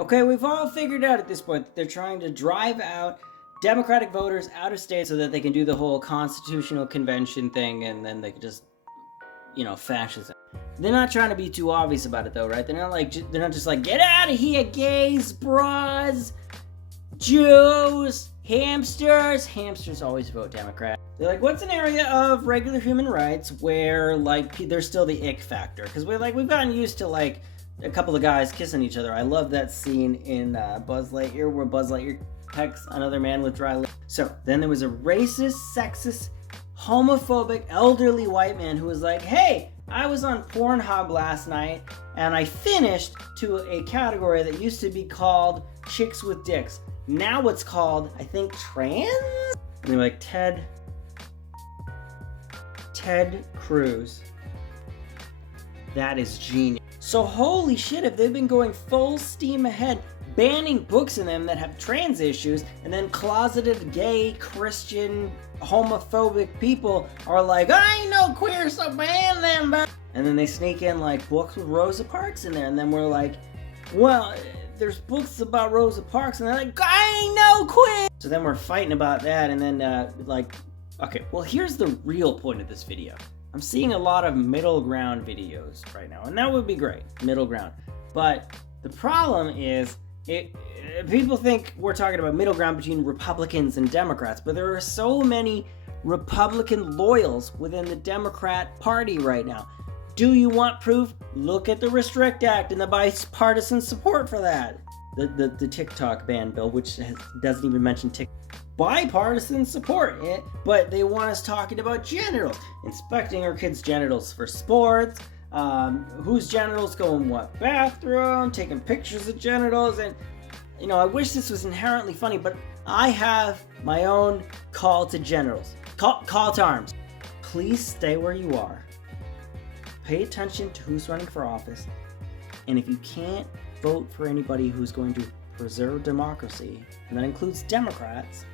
Okay, we've all figured out at this point that they're trying to drive out Democratic voters out of state so that they can do the whole constitutional convention thing, and then they can just, fascism. They're not trying to be too obvious about it though, right? They're not just like, get out of here, gays, bras, Jews, hamsters. Hamsters always vote Democrat. They're like, what's an area of regular human rights where there's still the ick factor? Because we've gotten used to a couple of guys kissing each other. I love that scene in Buzz Lightyear where Buzz Lightyear pecks another man with dry lips. So then there was a racist, sexist, homophobic, elderly white man who was like, hey, I was on Pornhub last night and I finished to a category that used to be called chicks with dicks. Now it's called, I think, trans? And they're like, Ted Cruz. That is genius. So holy shit, if they've been going full steam ahead, banning books in them that have trans issues, and then closeted gay, Christian, homophobic people are like, I ain't no queer, so ban them. And then they sneak in books with Rosa Parks in there, and then we're like, well, there's books about Rosa Parks, and they're like, I ain't no queer. So then we're fighting about that, and then okay, well here's the real point of this video. I'm seeing a lot of middle ground videos right now, and that would be great, middle ground. But the problem is, people think we're talking about middle ground between Republicans and Democrats, but there are so many Republican loyals within the Democrat Party right now. Do you want proof? Look at the Restrict Act and the bipartisan support for that. The TikTok ban bill, which doesn't even mention TikTok. Bipartisan support, but they want us talking about genitals, inspecting our kids' genitals for sports, whose genitals go in what bathroom, taking pictures of genitals, and I wish this was inherently funny, but I have my own call to genitals, call to arms. Please stay where you are. Pay attention to who's running for office, and if you can't vote for anybody who's going to preserve democracy, and that includes Democrats,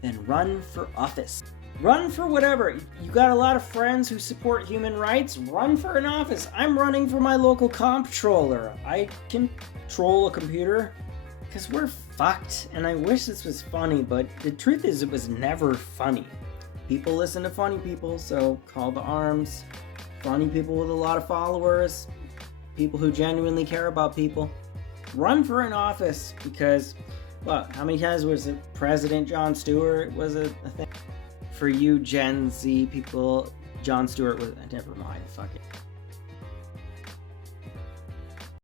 then run for office. Run for whatever. You got a lot of friends who support human rights, run for an office. I'm running for my local comptroller. I control a computer because we're fucked, and I wish this was funny, but the truth is it was never funny. People listen to funny people, so call to arms. Funny people with a lot of followers, people who genuinely care about people. Run for an office because, well, how many times was it President Jon Stewart was a thing? For you Gen Z people, Jon Stewart was, never mind, fuck it.